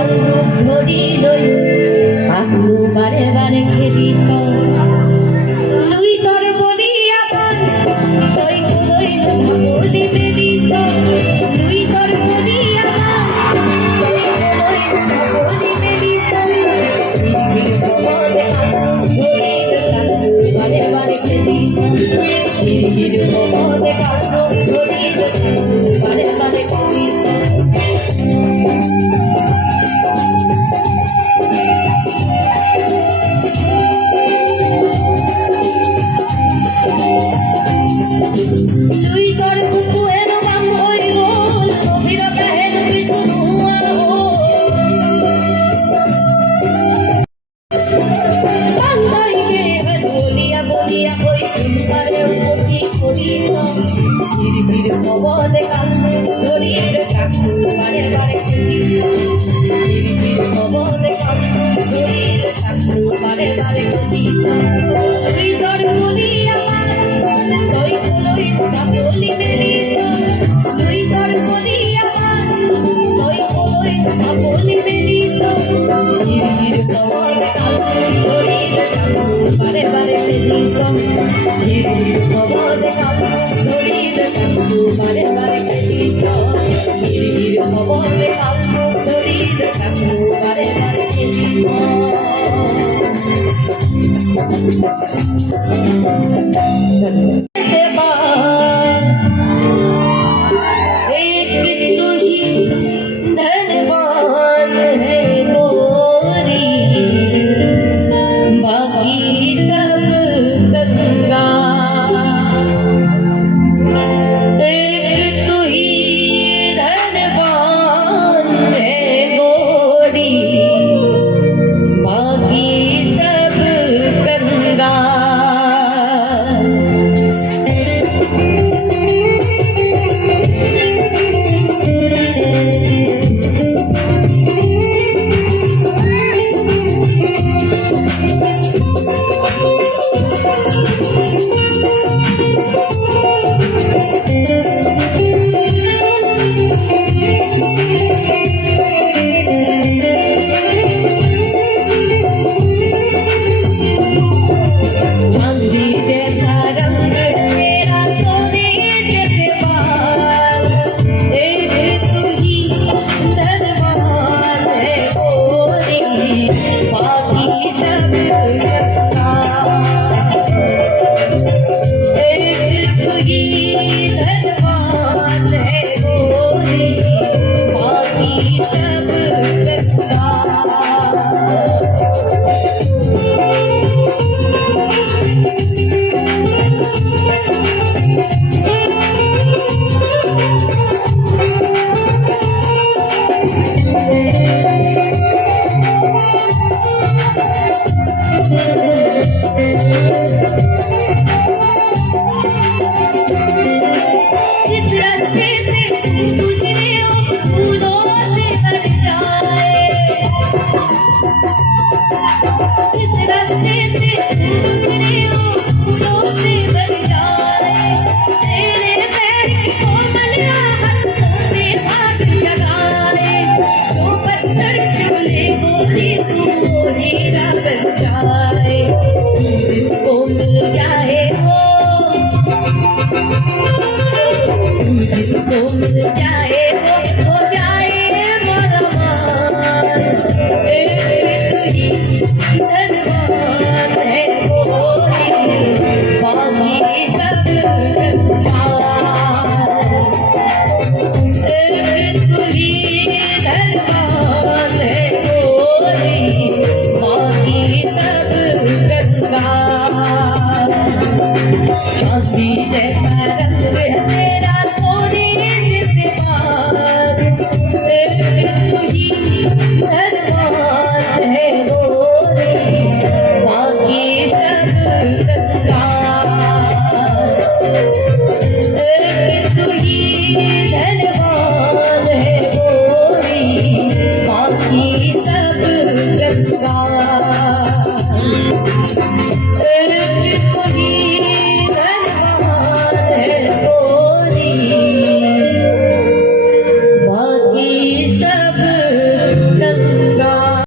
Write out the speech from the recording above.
কাল রূপ ধরি লই কাকু বারে বারে খেদিস লুই তোর বলি আবার তই লই বলি বেদিস লুই তোর বলি আবার তই লই বলি বেদিস নির্গির ভবনে ধরি কাকু বারে বারে খেদিস নির্গির ভবনে কাল রূপ ধরি কাকু বারে বারে খেদিস লুই তোর বুকু হেন বাম হই গোল গভীরতা হেন বিষ্ণু বান্দাইকে হেন বলিয়া বলিয়া হই তোমারে উপতি করিল ধীর ভবনে কাল ধরি কাকু বারে বারে খেদিস ধীর ভবনে কাল ধরি কাকু বারে বারে খেদিস লুই তোর বলিয়া তই লই বলি বেদিস লুই তোর বলিয়া তই লই বলি বেদিস ধীর ভবনে কাল ধরি কাকু বারে বারে খেদিস ধীর ভবনে কাল ধরি কাকু বারে বারে খেদিস ধীর ভবনে কাল ধরি কাকু বারে বারে খেদিস God.